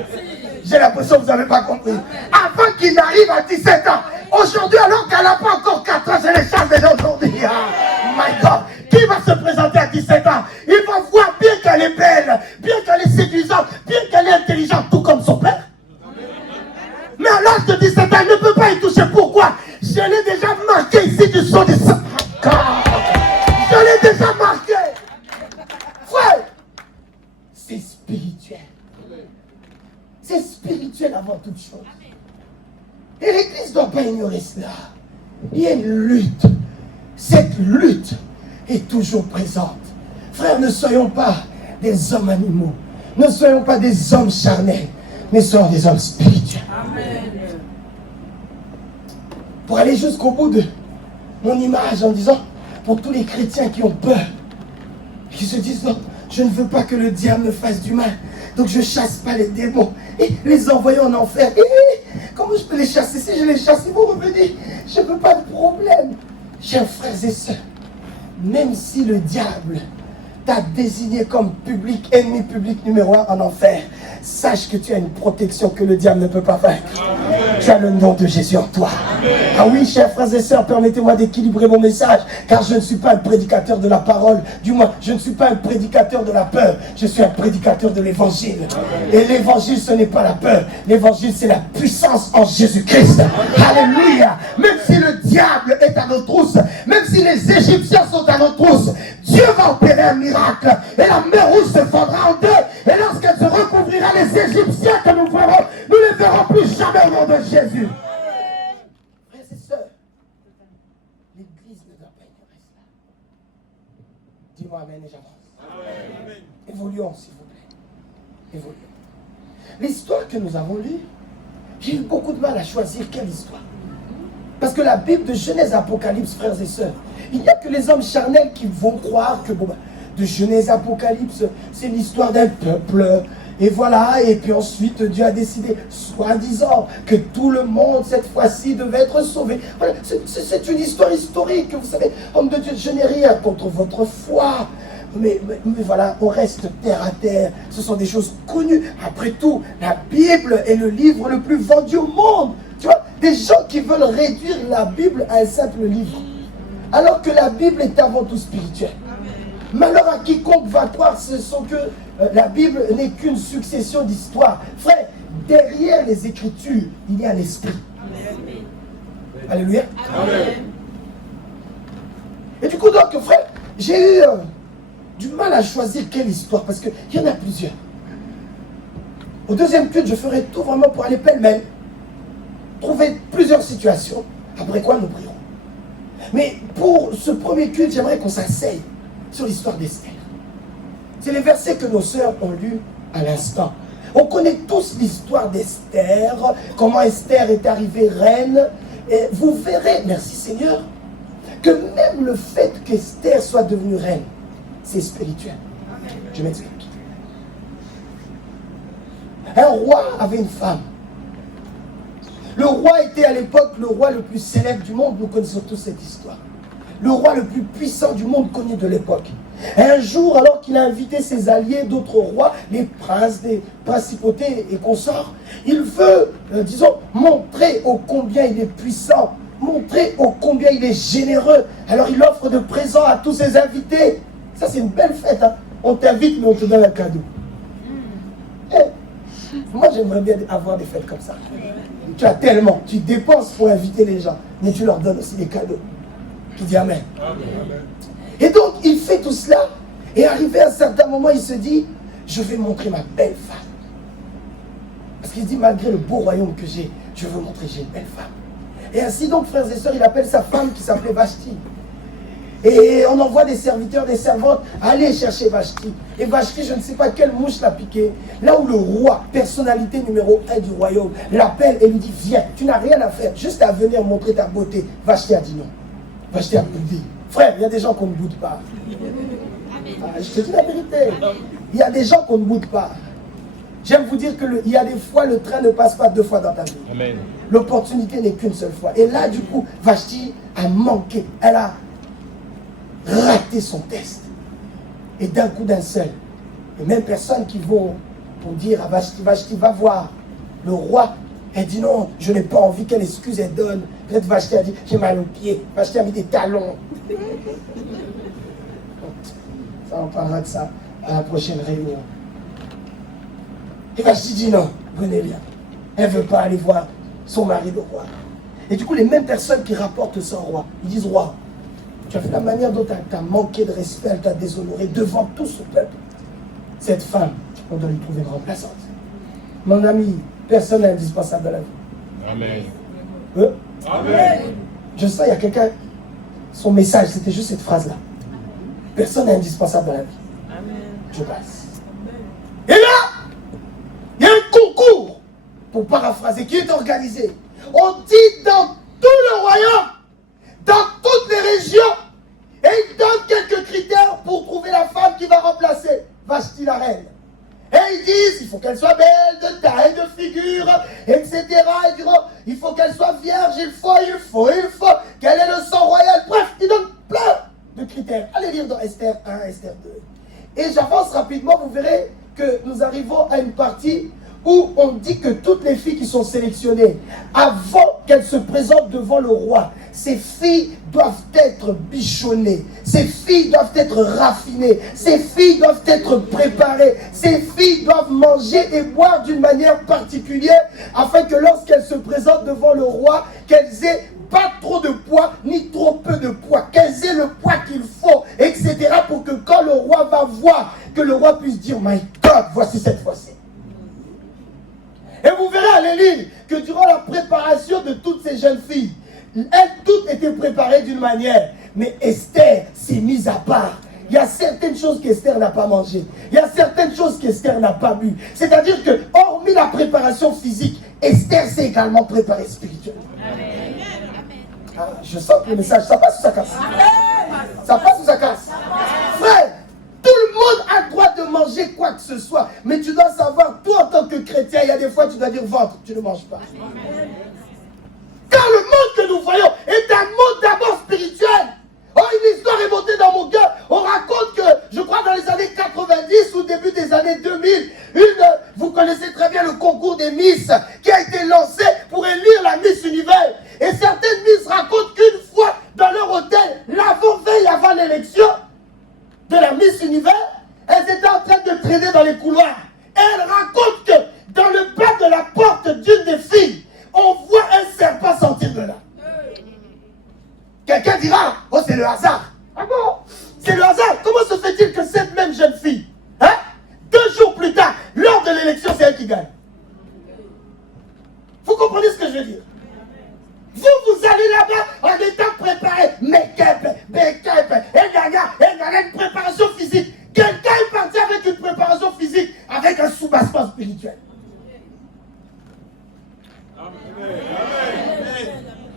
J'ai l'impression que vous n'avez pas compris. Avant qu'ils n'arrivent à 17 ans. Aujourd'hui, alors qu'elle n'a pas encore 4 ans, je les chasse déjà aujourd'hui. My God. Qui va se présenter à 17 ans? Il va voir bien qu'elle est belle, bien qu'elle est séduisante, bien qu'elle est intelligente, tout comme son père. Mais à l'âge de 17 ans, elle ne peut pas y toucher. Pourquoi? Je l'ai déjà marqué ici du son du sang. Je l'ai déjà marqué. Frère, c'est spirituel. C'est spirituel avant toute chose. Et l'Église ne doit pas ignorer cela. Il y a une lutte. Cette lutte est toujours présente. Frère, ne soyons pas des hommes animaux. Ne soyons pas des hommes charnels. Mais soyons des hommes spirituels. Amen. Pour aller jusqu'au bout de mon image en disant, pour tous les chrétiens qui ont peur, qui se disent, non, je ne veux pas que le diable me fasse du mal, donc je ne chasse pas les démons, et les envoyer en enfer. Et comment je peux les chasser? Si je les chasse, ils vont revenir. Je ne veux pas de problème. Chers frères et sœurs, même si le diable t'a désigné comme ennemi public numéro 1 en enfer, sache que tu as une protection que le diable ne peut pas vaincre. Tu as le nom de Jésus en toi. Ah oui, chers frères et sœurs, permettez-moi d'équilibrer mon message, car je ne suis pas un prédicateur de la parole, du moins, je ne suis pas un prédicateur de la peur, je suis un prédicateur de l'évangile. Et l'évangile, ce n'est pas la peur, l'évangile, c'est la puissance en Jésus-Christ. Alléluia. Même si le diable est à nos trousses, même si les Égyptiens sont à nos trousses, Dieu va opérer un miracle, et la mer rouge se fendra en deux, et lorsqu'elle se recouvrira, les Égyptiens que nous verrons, nous ne les verrons plus jamais au nom de Jésus. Frères et sœurs, l'Église ne doit pas ignorer cela. Dis-moi amen et j'avance. Évoluons, s'il vous plaît. Évoluons. L'histoire que nous avons lue, j'ai eu beaucoup de mal à choisir quelle histoire. Parce que la Bible de Genèse Apocalypse, frères et sœurs, il n'y a que les hommes charnels qui vont croire que de Genèse Apocalypse, c'est l'histoire d'un peuple. Et voilà, et puis ensuite Dieu a décidé, soi-disant, que tout le monde, cette fois-ci, devait être sauvé. Voilà, c'est une histoire historique, vous savez, homme de Dieu, je n'ai rien contre votre foi. Mais voilà, on reste terre à terre. Ce sont des choses connues. Après tout, la Bible est le livre le plus vendu au monde. Tu vois, des gens qui veulent réduire la Bible à un simple livre. Alors que la Bible est avant tout spirituelle. Malheur à quiconque va croire que la Bible n'est qu'une succession d'histoires. Frère, derrière les Écritures, il y a l'Esprit. Alléluia. Amen. Et du coup, donc, frère, j'ai eu du mal à choisir quelle histoire, parce qu'il y en a plusieurs. Au deuxième culte, je ferai tout vraiment pour aller pêle-mêle, trouver plusieurs situations, après quoi nous prierons. Mais pour ce premier culte, j'aimerais qu'on s'asseye sur l'histoire d'Esther. C'est les versets que nos sœurs ont lus à l'instant. On connaît tous l'histoire d'Esther, comment Esther est arrivée reine, et vous verrez, merci Seigneur, que même le fait qu'Esther soit devenue reine, c'est spirituel. Je m'explique. Un roi avait une femme. Le roi était à l'époque le roi le plus célèbre du monde. Nous connaissons tous cette histoire. le roi le plus puissant du monde connu de l'époque. Et un jour, alors qu'il a invité ses alliés, d'autres rois, les princes des principautés et consorts, il veut, disons, montrer ô combien il est puissant, montrer ô combien il est généreux. Alors il offre de présents à tous ses invités. Ça, c'est une belle fête, hein. On t'invite, mais on te donne un cadeau. Moi, j'aimerais bien avoir des fêtes comme ça. Tu as tellement, tu dépenses pour inviter les gens, mais tu leur donnes aussi des cadeaux. Qui dit Amen. Et donc, il fait tout cela, et arrivé à un certain moment, il se dit, je vais montrer ma belle femme. Parce qu'il dit, malgré le beau royaume que j'ai, je veux montrer que j'ai une belle femme. Et ainsi donc, frères et sœurs, il appelle sa femme qui s'appelait Vashti. Et on envoie des serviteurs, des servantes, aller chercher Vashti. Et Vashti, je ne sais pas quelle mouche l'a piqué. Là où le roi, personnalité numéro 1 du royaume, l'appelle et lui dit, viens, tu n'as rien à faire, juste à venir montrer ta beauté. Vashti a dit non. Vashti a boudé. Frère, il y a des gens qu'on ne boude pas. Ah, je te dis la vérité. Il y a des gens qu'on ne boude pas. J'aime vous dire qu'il y a des fois, le train ne passe pas 2 fois dans ta vie. L'opportunité n'est qu'une seule fois. Et là, du coup, Vashti a manqué. Elle a raté son test. Et d'un coup, d'un seul, les mêmes personnes qui vont pour dire à Vashti, Vashti, va voir le roi. Elle dit non, je n'ai pas envie, quelle excuse elle donne. Peut-être Vashti a dit, j'ai mal aux pieds. Vashti a mis des talons. Ça, on parlera de ça à la prochaine réunion. Et Vashti dit non, venez bien. Elle ne veut pas aller voir son mari le roi. Et du coup, les mêmes personnes qui rapportent ça au roi, ils disent, roi, tu as vu la manière dont tu as manqué de respect, elle t'a déshonoré devant tout ce peuple. Cette femme, on doit lui trouver une remplaçante. Mon ami, personne n'est indispensable dans la vie. Amen. Amen. Je sens, il y a quelqu'un, son message, c'était juste cette phrase-là. Personne n'est indispensable dans la vie. Amen. Je passe. Et là, il y a un concours, pour paraphraser, qui est organisé. On dit dans tout le royaume, dans toutes les régions, et il donne quelques critères pour trouver la femme qui va remplacer Vashti la reine. Et ils disent, il faut qu'elle soit belle, de taille, de figure, etc. Et diront, il faut qu'elle soit vierge, il faut, qu'elle ait le sang royal. Bref, ils donnent plein de critères. Allez lire dans Esther 1, Esther 2. Et j'avance rapidement, vous verrez que nous arrivons à une partie où on dit que toutes les filles qui sont sélectionnées, avant qu'elles se présentent devant le roi, ces filles doivent être bichonnées, ces filles doivent être raffinées, ces filles doivent être préparées, ces filles doivent manger et boire d'une manière particulière, afin que lorsqu'elles se présentent devant le roi, qu'elles aient pas trop de poids, ni trop peu de poids, qu'elles aient le poids qu'il faut, etc. pour que quand le roi va voir, que le roi puisse dire, my God, voici cette fois-ci. Et vous verrez à l'Élysée que durant la préparation de toutes ces jeunes filles, elles toutes étaient préparées d'une manière. Mais Esther s'est mise à part. Il y a certaines choses qu'Esther n'a pas mangées. Il y a certaines choses qu'Esther n'a pas bu. C'est-à-dire que, hormis la préparation physique, Esther s'est également préparée spirituellement. Ah, je sens que le message, ça passe ou ça casse? Ça passe ou ça casse? Frère, tout le monde a le droit de manger quoi que ce soit. Mais tu dois savoir, toi en tant que chrétien, il y a des fois tu dois dire ventre, tu ne manges pas. Car le monde que nous voyons est un monde d'abord spirituel. Oh, une histoire est montée dans mon cœur. On raconte que, je crois dans les années 90 ou début des années 2000, vous connaissez très bien le concours des Miss qui a été lancé pour élire la Miss Univers. Et certaines Miss racontent qu'une fois dans leur hôtel, l'avant-veille avant l'élection de la Miss Univers, elles étaient en train de traîner dans les couloirs. Et elles racontent que dans le bas de la porte d'une des filles, on voit un serpent sortir de là. Quelqu'un dira, oh c'est le hasard. Ah bon? C'est le hasard. Comment se fait-il que cette même jeune fille, 2 jours plus tard, lors de l'élection, c'est elle qui gagne? Vous comprenez ce que je veux dire? Vous allez là-bas en étant préparé. Make-up, une préparation physique. Quelqu'un est parti avec une préparation physique, avec un soubassement spirituel.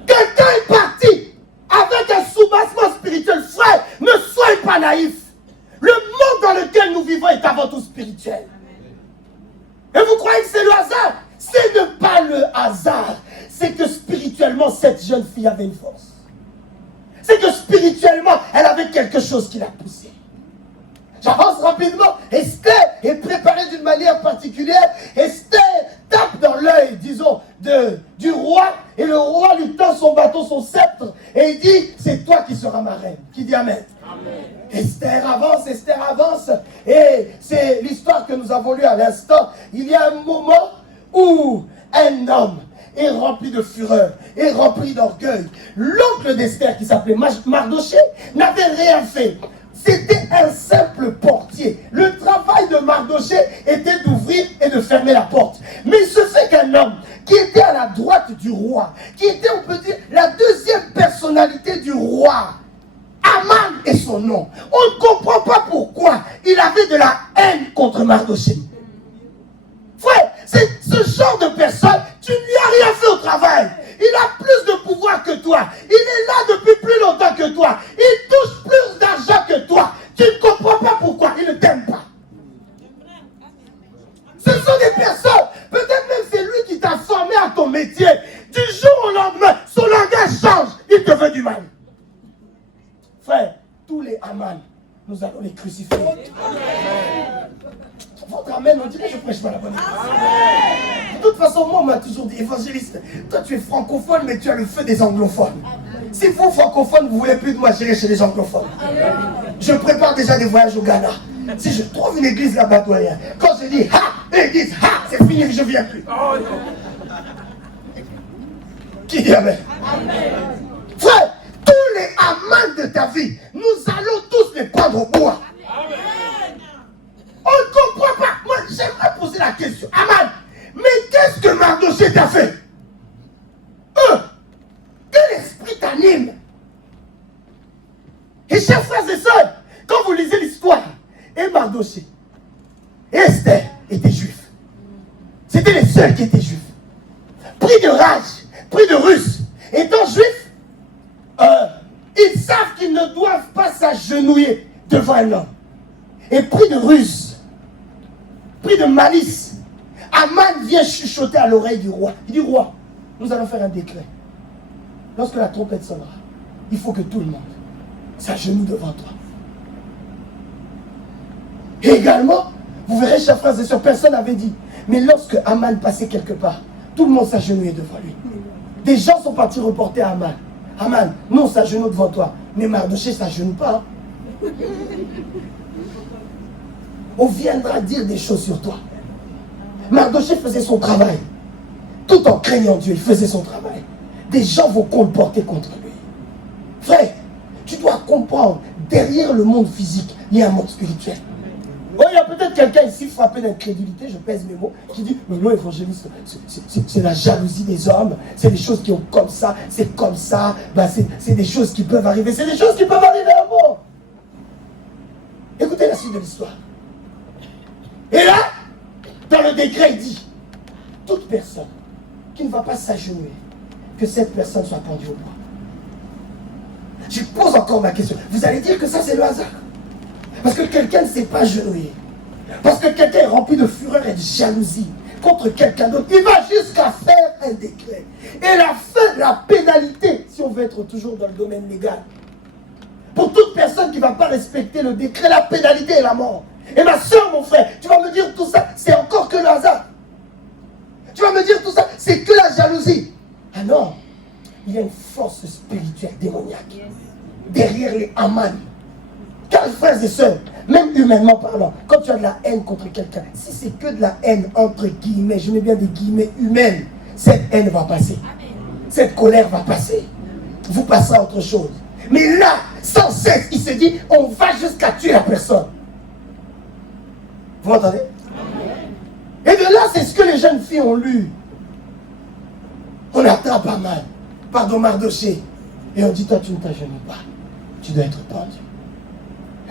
Quelqu'un est parti avec un soubassement spirituel. Frère, ne soyez pas naïfs. Le monde dans lequel nous vivons est avant tout spirituel. Et vous croyez que c'est le hasard? C'est ne pas le hasard. C'est que spirituellement, cette jeune fille avait une force. C'est que spirituellement, elle avait quelque chose qui l'a poussée. J'avance rapidement. Esther est préparée d'une manière particulière. Esther tape dans l'œil, disons, du roi. Et le roi lui tend son bâton, son sceptre. Et il dit, c'est toi qui seras ma reine. Qui dit amen? Amen. Esther avance. Et c'est l'histoire que nous avons lue à l'instant. Il y a un moment où un homme est rempli de fureur, est rempli d'orgueil. L'oncle d'Esther, qui s'appelait Mardoché, n'avait rien fait. C'était un simple portier. Le travail de Mardoché était d'ouvrir et de fermer la porte. Mais il se fait qu'un homme qui était à la droite du roi, qui était, on peut dire, la deuxième personnalité du roi, Aman est son nom. On ne comprend pas pourquoi il avait de la haine contre Mardoché. Frère, c'est ce genre de personne, tu ne lui as rien fait au travail. Il a plus de pouvoir que toi. Il est là depuis plus longtemps que toi. Il touche plus d'argent que toi. Tu ne comprends pas pourquoi il ne t'aime pas. Ce sont des personnes, peut-être même c'est lui qui t'a formé à ton métier. Du jour au lendemain, son langage change. Il te veut du mal. Frère, tous les Aman, nous allons les crucifier. Votre amen, on dirait que je ne prêche pas la bonne nouvelle. De toute façon, moi, on m'a toujours dit, évangéliste, toi tu es francophone, mais tu as le feu des anglophones. Si vous, francophones, vous ne voulez plus de moi, j'irai chez les anglophones. Je prépare déjà des voyages au Ghana. Si je trouve une église là-bas, doyen, quand je dis ha, l'église, ha, c'est fini, je ne viens plus. Qui dit amen? Frère, tous les amants de ta vie, nous allons tous les prendre au bois. On ne comprend pas. Moi, j'aimerais poser la question. Aman, mais qu'est-ce que Mardoché t'a fait? Quel esprit t'anime? Et chers frères et sœurs, quand vous lisez l'histoire, et Mardoché, et Esther étaient juifs. C'était les seuls qui étaient juifs. Pris de rage, pris de ruse, étant juifs, ils savent qu'ils ne doivent pas s'agenouiller devant un homme. Et pris de ruse, pris de malice, Aman vient chuchoter à l'oreille du roi. Il dit, roi, nous allons faire un décret. Lorsque la trompette sonnera, il faut que tout le monde s'agenouille devant toi. Et également, vous verrez, chers frères et sœurs, personne n'avait dit. Mais lorsque Aman passait quelque part, tout le monde s'agenouillait devant lui. Des gens sont partis reporter à Aman. Aman, nous on s'agenouille devant toi. Mais Mardoché ne s'agenouille pas. On viendra dire des choses sur toi. Mardoché faisait son travail. Tout en craignant Dieu, il faisait son travail. Des gens vont colporter contre lui. Frère, tu dois comprendre, derrière le monde physique, il y a un monde spirituel. Oh, il y a peut-être quelqu'un ici frappé d'incrédulité, je pèse mes mots, qui dit, mais non, évangéliste, c'est la jalousie des hommes, c'est des choses qui ont comme ça, c'est comme ça, ben c'est des choses qui peuvent arriver, c'est des choses qui peuvent arriver à moi. Écoutez la suite de l'histoire. Et là, dans le décret, il dit, toute personne qui ne va pas s'agenouiller, que cette personne soit pendue au bois. Je pose encore ma question. Vous allez dire que ça c'est le hasard? Parce que quelqu'un ne s'est pas agenouillé. Parce que quelqu'un est rempli de fureur et de jalousie contre quelqu'un d'autre. Il va jusqu'à faire un décret. Et la fin, la pénalité, si on veut être toujours dans le domaine légal, pour toute personne qui ne va pas respecter le décret, la pénalité est la mort. Et ma soeur, mon frère, tu vas me dire tout ça, c'est encore que le hasard. Tu vas me dire tout ça, c'est que la jalousie. Ah non, il y a une force spirituelle démoniaque derrière les Aman. Car frères et sœurs, même humainement parlant, quand tu as de la haine contre quelqu'un, si c'est que de la haine entre guillemets, je mets bien des guillemets humaines, cette haine va passer. Cette colère va passer. Vous passerez à autre chose. Mais là, sans cesse, il se dit, on va jusqu'à tuer la personne. Vous m'entendez? Et de là, c'est ce que les jeunes filles ont lu. On attrape Aman, pardon Mardoché, et on dit, toi tu ne t'agenouilles pas, tu dois être pendu.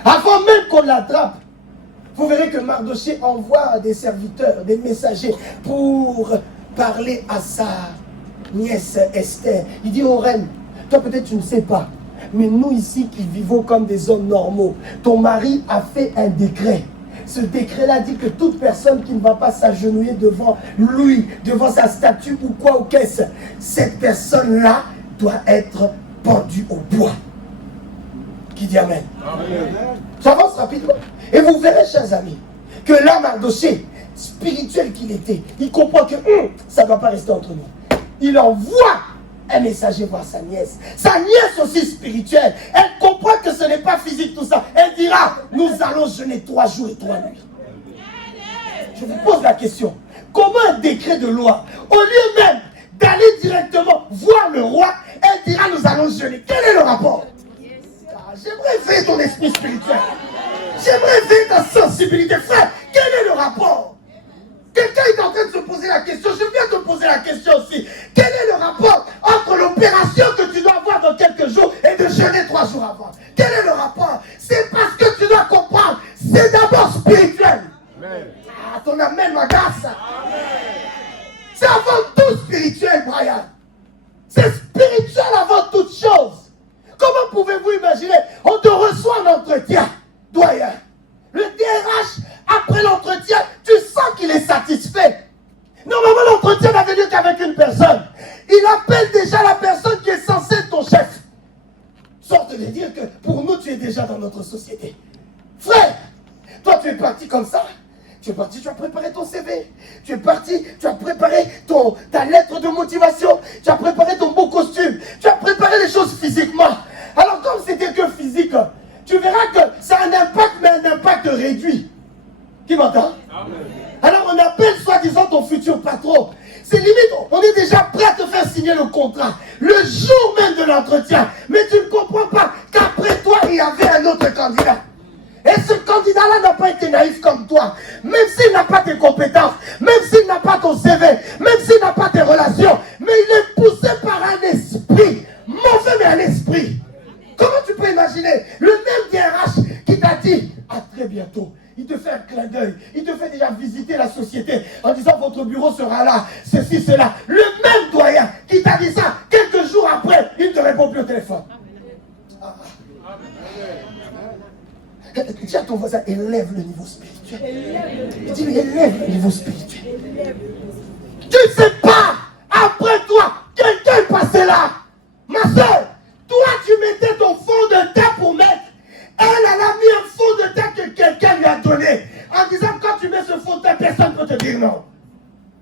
Avant même qu'on l'attrape, vous verrez que Mardoché envoie des serviteurs, des messagers pour parler à sa nièce Esther. Il dit aux reines, toi peut-être tu ne sais pas, mais nous ici qui vivons comme des hommes normaux, ton mari a fait un décret. Ce décret-là dit que toute personne qui ne va pas s'agenouiller devant lui, devant sa statue ou quoi ou qu'est-ce, cette personne-là doit être pendue au bois. Qui dit Amen. J'avance rapidement. Et vous verrez, chers amis, que là, Mardoché, spirituel qu'il était, il comprend que ça ne doit pas rester entre nous. Il envoie un messager voir sa nièce. Sa nièce aussi spirituelle. Elle comprend que ce n'est pas physique tout ça. Elle dira, nous allons jeûner 3 jours et 3 nuits. Je vous pose la question. Comment un décret de loi, au lieu même d'aller directement voir le roi, elle dira, nous allons jeûner. Quel est le rapport? J'aimerais éveiller ton esprit spirituel. J'aimerais éveiller ta sensibilité. Frère, quel est le rapport? Quelqu'un est en train de se poser la question. Je viens de te poser la question aussi. Quel est le rapport entre l'opération que tu dois avoir dans quelques jours et de jeûner 3 jours avant? Quel est le rapport? C'est parce que tu dois comprendre. C'est d'abord spirituel. Amen. Ah, ton amen m'agace. C'est avant tout spirituel, Brian. C'est spirituel avant toute chose. Comment pouvez-vous imaginer? On te reçoit en entretien, doyen. Le DRH, après l'entretien, tu sens qu'il est satisfait. Normalement, l'entretien n'avait lieu qu'avec une personne. Il appelle déjà la personne qui est censée être ton chef. Sorte de dire que pour nous, tu es déjà dans notre société. Frère, toi, tu es parti comme ça. Tu es parti, tu as préparé ton CV. Tu es parti, tu as préparé ta lettre de motivation. Tu as préparé ton beau costume. Tu as préparé les choses physiquement. Alors, comme c'était que physique, tu verras que ça a un impact, mais un impact réduit. Qui m'entend? Alors, on appelle soi-disant ton futur patron. C'est limite, on est déjà prêt à te faire signer le contrat. Le jour même de l'entretien. Mais tu ne comprends pas qu'après toi, il y avait un autre candidat. Et ce candidat-là n'a pas été naïf comme toi. Même s'il n'a pas tes compétences, même s'il n'a pas ton CV, même s'il n'a pas tes relations, mais il est poussé par un esprit. Mauvais, mais un esprit. Comment tu peux imaginer le même DRH qui t'a dit à très bientôt? Il te fait un clin d'œil. Il te fait déjà visiter la société en disant votre bureau sera là, ceci, cela. Le même doyen qui t'a dit ça, quelques jours après, il ne te répond plus au téléphone. Dis à ton voisin, élève le niveau spirituel. Dis-lui, élève le niveau spirituel. Tu ne sais pas, après toi, quelqu'un est passé là. Ma soeur, toi tu mettais ton fond de teint pour mettre. Elle a mis un fond de teint que quelqu'un lui a donné. En disant, quand tu mets ce fond de teint, personne ne peut te dire non.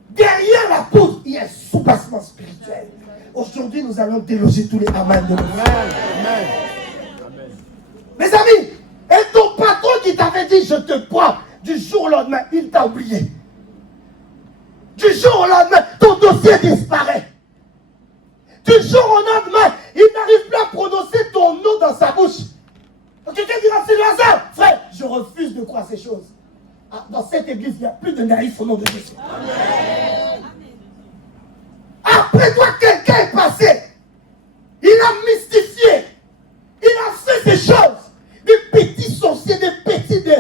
Derrière la poudre, il y a un soubassement spirituel. Aujourd'hui, nous allons déloger tous les amen de nos frères. Mes amis, et ton patron qui t'avait dit, je te prends, du jour au lendemain, il t'a oublié. Du jour au lendemain, ton dossier disparaît. Du jour au lendemain, il n'arrive plus à prononcer ton nom dans sa bouche. Quelqu'un dira, c'est le hasard. Frère, je refuse de croire ces choses. Dans cette église, il n'y a plus de naïfs au nom de Jésus. Amen. Après toi, quelqu'un est passé. Il a mystifié. Il a fait des choses. Des petits sorciers, des petits de...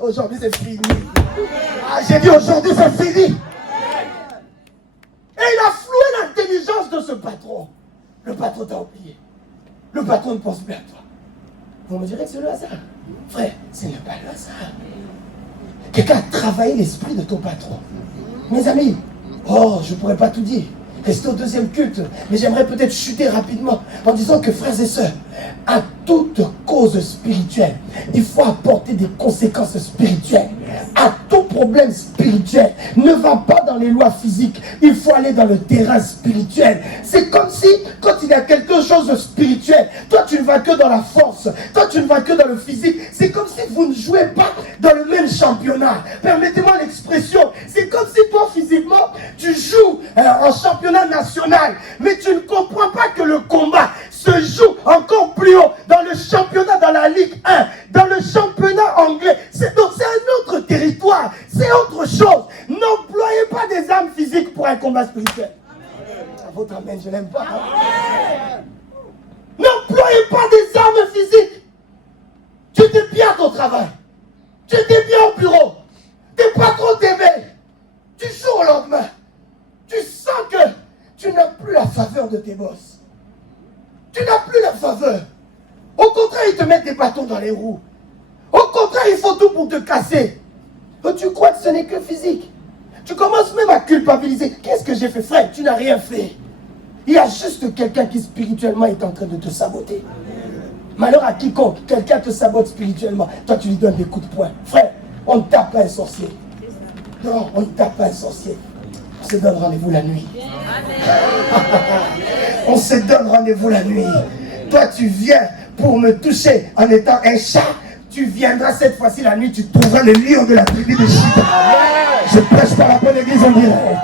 Aujourd'hui, c'est fini. J'ai dit, aujourd'hui, c'est fini. Et il a floué l'intelligence de ce patron. Le patron t'a oublié. Le patron ne pense plus à toi. Vous me direz que c'est le hasard. Frère, ce n'est pas le hasard. Quelqu'un a travaillé l'esprit de ton patron. Mes amis, je ne pourrais pas tout dire. Restez au deuxième culte. Mais j'aimerais peut-être chuter rapidement en disant que, frères et sœurs, à toute cause spirituelle, il faut apporter des conséquences spirituelles. À tout problème spirituel, ne va pas dans les lois physiques. Il faut aller dans le terrain spirituel. C'est comme si, quand il y a quelque chose de spirituel, toi tu ne vas que dans la force, toi tu ne vas que dans le physique. C'est comme si vous ne jouez pas dans le même championnat. Permettez-moi l'expression. C'est comme si toi physiquement, tu joues en championnat national, mais tu ne comprends pas que le combat se joue encore plus haut dans le championnat, dans la Ligue 1, dans le championnat anglais. Donc c'est un autre territoire, c'est autre chose. N'employez pas des armes physiques pour un combat spirituel. À votre amen, je n'aime pas. N'employez pas des armes physiques. Tu étais bien à ton travail, tu étais bien au bureau, tes patrons t'aimaient. Du jour au lendemain, tu sens que tu n'as plus la faveur de tes boss. Tu n'as plus la faveur. Au contraire, ils te mettent des bâtons dans les roues. Au contraire, ils font tout pour te casser. Tu crois que ce n'est que physique. Tu commences même à culpabiliser. Qu'est-ce que j'ai fait, frère? Tu n'as rien fait. Il y a juste quelqu'un qui spirituellement est en train de te saboter. Malheur à quiconque, quelqu'un te sabote spirituellement, toi tu lui donnes des coups de poing. Frère, on ne tape pas un sorcier. Non, on ne tape pas un sorcier. On se donne rendez-vous la nuit. On se donne rendez-vous la nuit. Toi tu viens pour me toucher en étant un chat. Tu viendras cette fois-ci la nuit, tu trouveras le lion de la tribu de Juda. Je prêche par la bonne église, on dirait.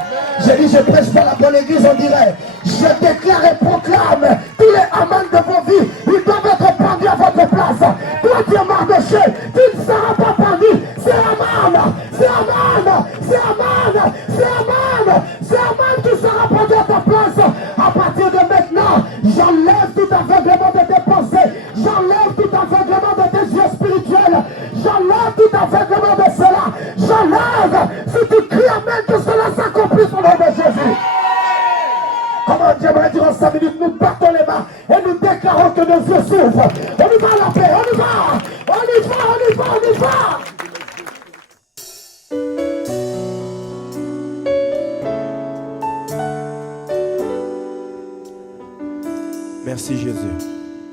J'ai dit, je prêche par la bonne église, on dirait. Je déclare et proclame tous les amants de vos vies, ils doivent être pendus à votre place. Toi, tu es Mardoché, tu ne seras pas pendu. C'est Aman, c'est Aman, c'est Aman, c'est Aman, c'est Aman qui sera pendu à ta place. À partir de maintenant, j'enlève tout aveuglement de tes pensées, j'enlève tout aveuglement de tes yeux spirituels, j'enlève tout aveuglement de cela, j'enlève. Si tu cries amen, que cela s'accomplisse au nom de Jésus. Comment j'aimerais dire en 5 minutes, nous partons les mains et nous déclarons que nos yeux s'ouvrent. On y va la paix, on y va, on y va, on y va, on y va. Merci Jésus.